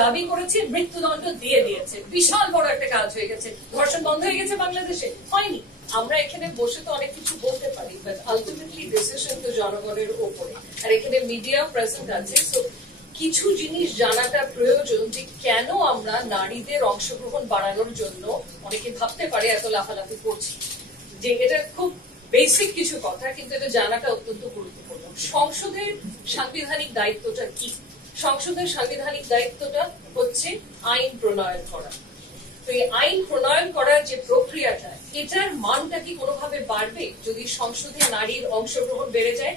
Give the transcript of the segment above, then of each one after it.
দাবি করেছে, মৃত্যুদণ্ড দিয়ে দিয়েছে। বিশাল বড় একটা কাজ হয়ে গেছে। ধর্ষণ বন্ধ হয়ে গেছে বাংলাদেশে? হয়নি। আমরা এখানে বসে তো অনেক কিছু বলতে পারি, বাট আলটিমেটলি ডিসিশন তো জনগণের উপরে। আর এখানে মিডিয়া প্রেজেন্ট আছে, তো কিছু জিনিস জানাটা প্রয়োজন যে কেন আমরা নারীদের অংশগ্রহণ বাড়ানোর জন্য অনেকে ভাবতে পারে এত লাফালাফি করছি। যে এটা খুব বেসিক কিছু কথা, কিন্তু এটা জানাটা অত্যন্ত গুরুত্বপূর্ণ। সংসদের সাংবিধানিক দায়িত্বটা কি? সংসদের সাংবিধানিক দায়িত্বটা হচ্ছে আইন প্রণয়ন করা। তো এই আইন প্রণয়ন করার যে প্রক্রিয়াটা, এটার মানটা কি কোনোভাবে বাড়বে যদি সংসদে নারীর অংশগ্রহণ বেড়ে যায়?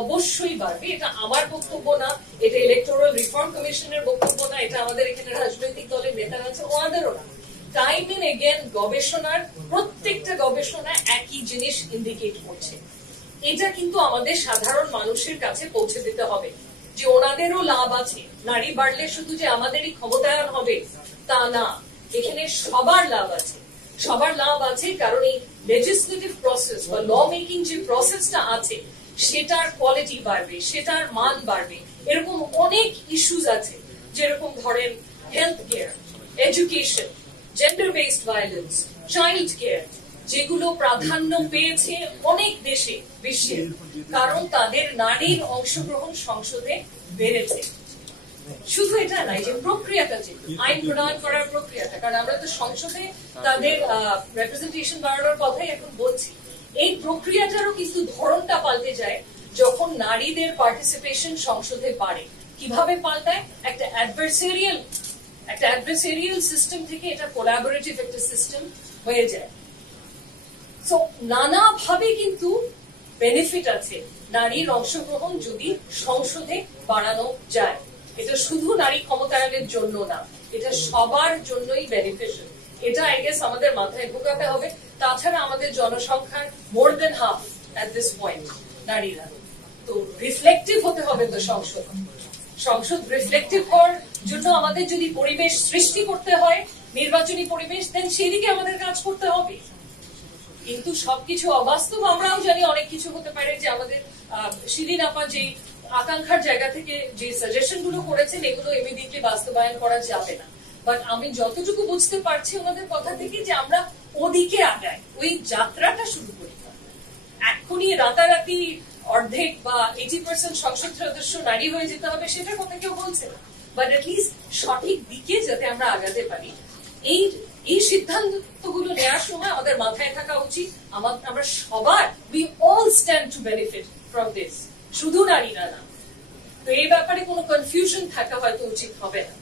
অবশ্যই বাড়বে। এটা আমার বক্তব্য না, এটা ইলেকটোরাল রিফর্ম কমিশনের বক্তব্য না, এটা আমাদের এখানে রাজনৈতিক দলের নেতারা আছে ওনাদেরও না। টাইম এন্ড এগেন গবেষণার প্রত্যেকটা গবেষণা একই জিনিস ইন্ডিকেট করছে। এটা কিন্তু আমাদের সাধারণ মানুষের কাছে পৌঁছে দিতে হবে যে ওনাদেরও লাভ আছে। নারী বাড়লে শুধু যে আমাদেরই ক্ষমতায়ন হবে তা না, এখানে সবার লাভ আছে। সবার লাভ আছে কারণ এই লেজিসলেটিভ প্রসেস বা ল মেকিং যে প্রসেসটা আছে সেটার কোয়ালিটি বাড়বে, সেটার মান বাড়বে। এরকম অনেক ইস্যুস আছে, যেরকম ধরেন health care, education, gender based violence, child care, যেগুলো প্রাধান্য পেয়েছে অনেক দেশে বিশ্বের, কারণ তাদের নারীর অংশগ্রহণ সংসদে বেড়েছে। শুধু এটা নাই, যে প্রক্রিয়াটা, যে আইন প্রণয়ন করার প্রক্রিয়াটা, কারণ আমরা তো সংসদে তাদের রেপ্রেজেন্টেশন বাড়ানোর কথাই এখন বলছি। এই প্রক্রিয়াটারও কিন্তু ধরনটা পাল্টে যায় যখন নারীদের পার্টিসিপেশন সংসদে বাড়ে। কিভাবে পাল্টায়? একটা অ্যাডভার্সেরিয়াল সিস্টেম থেকে এটা কোলাবোরেটিভ একটা সিস্টেম হয়ে যায়। তো নানাভাবে কিন্তু বেনিফিট আছে নারীর অংশগ্রহণ যদি সংসদে বাড়ানো যায়। এটা শুধু নারী ক্ষমতায়নের জন্য না, এটা সবার জন্যই বেনিফিশিয়াল। এটা আই গেস আমাদের মাথায় ঢোকাতে হবে। তাছাড়া আমাদের জনসংখ্যার মোর দেন হাফ এট দিস পয়েন্ট নারীরা। তো রিফ্লেক্টিভ হতে হবে তো সংসদ রিফ্লেক্টিভ হওয়ার জন্য আমাদের যদি পরিবেশ সৃষ্টি করতে হয়, নির্বাচনী পরিবেশ, দেন সেদিকে আমাদের কাজ করতে হবে। কিন্তু সবকিছু অবাস্তব। আমরাও জানি অনেক কিছু হতে পারে, যে আমাদের শিরিন আপা যে আকাঙ্ক্ষার জায়গা থেকে যে সাজেশন গুলো করেছেন এগুলো ইমিডিয়েটলি বাস্তবায়ন করা যাবে না। বাট আমি যতটুকু বুঝতে পারছি ওনাদের কথা থেকে যে আমরা ওদিকে আগাই, ওই যাত্রাটা শুরু করি। এখনই রাতারাতি অর্ধেক বা 80% সংসদ সদস্য নারী হয়ে যেতে হবে সেটার কথা কেউ বলছে না, বাট অ্যাটলিস্ট সঠিক দিকে যাতে আমরা আগাতে পারি, এই সিদ্ধান্তগুলো নেওয়ার সময় আমাদের মাথায় থাকা উচিত আমরা সবার we all stand two benefit from this, শুধু নারীরা না। তো এই ব্যাপারে কোনো কনফিউশন থাকা হয়তো উচিত হবে না।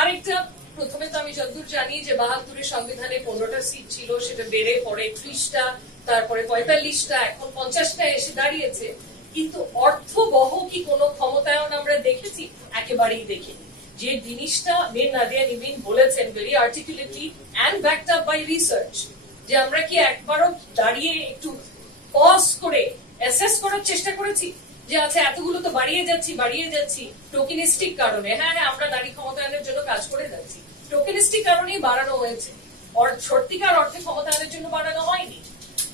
আরেকটা, প্রথমে তো আমি যতদূর জানি যে 72-এর সংবিধানে 15টা সিট ছিল, সেটা বেড়ে পরে 30টা, তারপরে 45টা, এখন 50টা এসে দাঁড়িয়েছে। কিন্তু অর্থবহ কি কোনো ক্ষমতায়ন আমরা দেখেছি? একেবারেই দেখিনি। যে জিনিসটা মীর নাদিয়া নিবিন বলেছেন very articulately and backed up by research, যে আমরা কি একবারও দাঁড়িয়ে একটু পজ করে অ্যাসেস করার চেষ্টা করেছি যে আচ্ছা এতগুলো তো বাড়িয়ে যাচ্ছি টোকেনিস্টিক কারণে। হ্যাঁ, আমরা নারী ক্ষমতায়নের জন্য কাজ করে যাচ্ছি, টোকেনিস্টিক কারণেই বাড়ানো হয়েছে, সত্যিকার অর্থে ক্ষমতায়নের জন্য বাড়ানো হয়নি।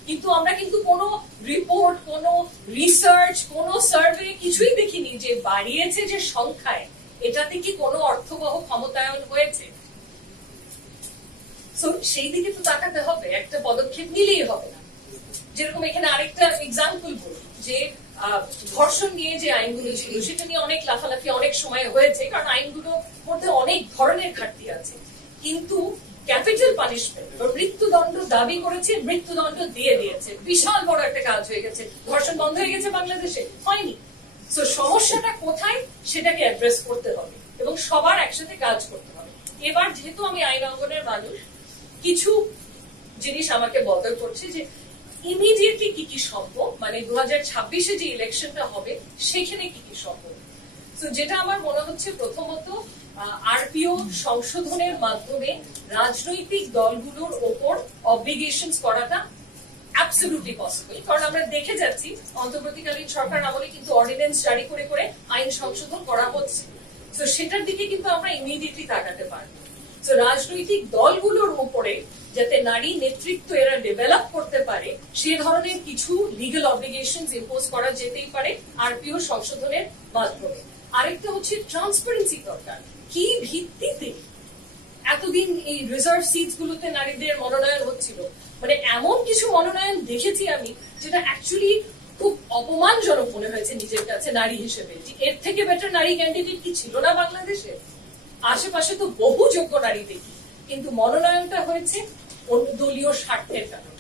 কিন্তু আমরা কিন্তু কোনো রিপোর্ট, কোনো রিসার্চ, কোনো সার্ভে কিছুই দেখিনি যে বাড়িয়েছে যে সংখ্যায়, এটাতে কি কোনো অর্থবহ ক্ষমতায়ন হয়েছে। সেই দিকে তো তাকাতে হবে, একটা পদক্ষেপ নিলেই হবে না। যেরকম এখানে আরেকটা এক্সাম্পল বলি, যে ধর্ষণ নিয়ে যে আইনগুলো ছিল সেটা নিয়ে অনেক লাফালাফি অনেক সময় হয়েছে, কারণ আইনগুলোর মধ্যে অনেক ধরনের ঘাটতি আছে। কিন্তু ক্যাপিটাল পানিশমেন্ট বা মৃত্যুদণ্ড দাবি করেছে, মৃত্যুদণ্ড দিয়ে দিয়েছে। বিশাল বড় একটা কাজ হয়ে গেছে। ধর্ষণ বন্ধ হয়ে গেছে বাংলাদেশে? হয়নি। তো সমস্যাটা কোথায় সেটাকে অ্যাড্রেস করতে হবে এবং সবার একসাথে কাজ করতে হবে। এবার যেহেতু আমি আইন অঙ্গনের মানুষ, কিছু জিনিস আমাকে বদল করছে যে ইমিডিয়েটলি কি কি সম্ভব, মানে 2026-এ যে ইলেকশনটা হবে সেখানে কি কি সম্ভব। তো যেটা আমার মনে হচ্ছে, প্রথমত আরপিও সংশোধনের মাধ্যমে রাজনৈতিক দলগুলোর ওপর অব্লিগেশনস করাটা অ্যাবসলিউটলি পসিবল। কারণ আমরা দেখে যাচ্ছি অন্তর্বর্তীকালীন সরকার আমলে কিন্তু অর্ডিন্যান্স জারি করে করে আইন সংশোধন করা হচ্ছে। তো সেটার দিকে কিন্তু আমরা ইমিডিয়েটলি তাকাতে পারবো। তো রাজনৈতিক দলগুলোর উপরে যাতে নারী নেতৃত্ব এরা ডেভেলপ করতে পারে সে ধরনের কিছু লিগ্যাল অব্লিগেশনস ইম্পোজ করা যেতেই পারে আরপিও সংশোধনের মাধ্যমে। আরেকটা হচ্ছে ট্রান্সপারেন্সি দরকার। কি ভিত্তিতে এতদিন এই রিজার্ভ সিটস গুলোতে নারীদের মনোনয়ন হচ্ছিল? মানে এমন কিছু মনোনয়ন দেখেছি আমি যেটা অ্যাকচুয়ালি খুব অপমানজনক মনে হয়েছে নিজের কাছে নারী হিসেবে। এর থেকে বেটার নারী ক্যান্ডিডেট কি ছিল না বাংলাদেশে? আশেপাশে তো বহু যোগ্য নারী দেখি, কিন্তু মনোনয়নটা হয়েছে দলীয় স্বার্থের কারণে।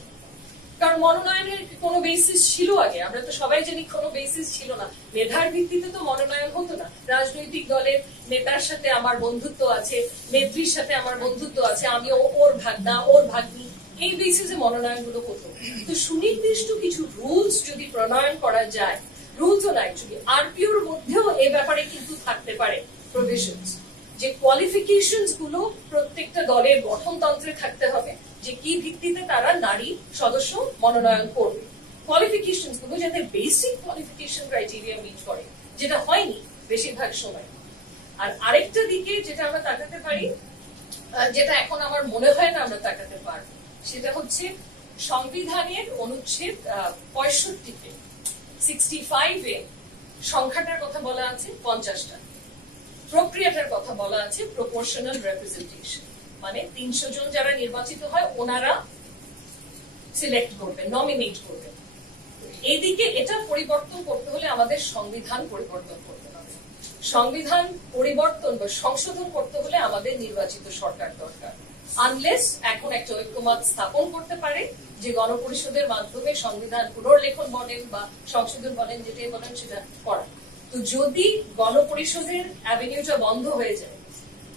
কারণ মনোনয়নের কোনো বেসিস ছিল আগে, আমরা তো সবাই জানি কোনো বেসিস ছিল না। মেধার ভিত্তিতে তো মনোনয়ন হতো না। রাজনৈতিক দলের নেতার সাথে আমার বন্ধুত্ব আছে, নেত্রীর সাথে আমার বন্ধুত্ব আছে, আমি ওর ভাগনা ওর ভাগ্নি, এই বেসিসে মনোনয়ন গুলো হতো। তো সুনির্দিষ্ট কিছু রুলস যদি প্রণয়ন করা যায়, রুলস ও না অ্যাকচুয়ালি আরপিওর মধ্যেও এ ব্যাপারে কিন্তু থাকতে পারে প্রভিশনস, যে কোয়ালিফিকেশনস গুলো প্রত্যেকটা দলের গঠনতন্ত্রে থাকতে হবে, যে কি ভিত্তিতে তারা নারী সদস্য মনোনয়ন করবে। কোয়ালিফিকেশনস গুলো যাতে বেসিক কোয়ালিফিকেশন ক্রাইটেরিয়া মিট করে, যেটা হয়নি বেশিরভাগ সময়। আর আরেকটা দিকে যেটা আমরা তাকাতে পারি, যেটা এখন আমার মনে হয় না আমরা তাকাতে পারবো, সেটা হচ্ছে সংবিধানের অনুচ্ছেদ 65-তে 65-এ সংখ্যাটার কথা বলা আছে 50টা, প্রক্রিয়াটার কথা বলা আছে প্রপোর্শনাল রিপ্রেজেন্টেশন, মানে 300 জন যারা নির্বাচিত হয় ওনারা সিলেক্ট করবেন, নমিনেট করবেন। এইদিকে এটা পরিবর্তন করতে হলে আমাদের সংবিধান পরিবর্তন করতে হবে। সংবিধান পরিবর্তন বা সংশোধন করতে হলে আমাদের নির্বাচিত সরকার দরকার। আনলেস এখন একটা ঐক্যমত স্থাপন করতে পারে যে গণপরিষদের মাধ্যমে সংবিধান পুনর্লেখন বলেন বা সংশোধন বলেন, যেটাই বলেন সেটা করা। তো যদি গণপরিষদের অ্যাভিনিউটা বন্ধ হয়ে যায়,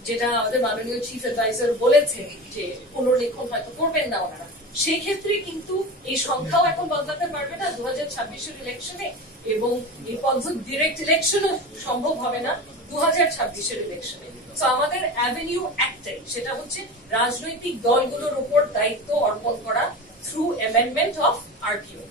যেটা আমাদের মাননীয় চিফ অ্যাডভাইজার বলেছে যে পুনর্লেখন হয়তো করবেন না ওনারা, সেক্ষেত্রে কিন্তু এই সংখ্যাও এখন বদলাতে পারবে না 2026-এর ইলেকশনে, এবং এই পদ্ধতি ডিরেক্ট ইলেকশনও সম্ভব হবে না 2026-এর ইলেকশনে। তো আমাদের অ্যাভিনিউ একটাই, সেটা হচ্ছে রাজনৈতিক দলগুলোর উপর দায়িত্ব অর্পণ করা থ্রু অ্যামেন্ডমেন্ট অফ আরপিও।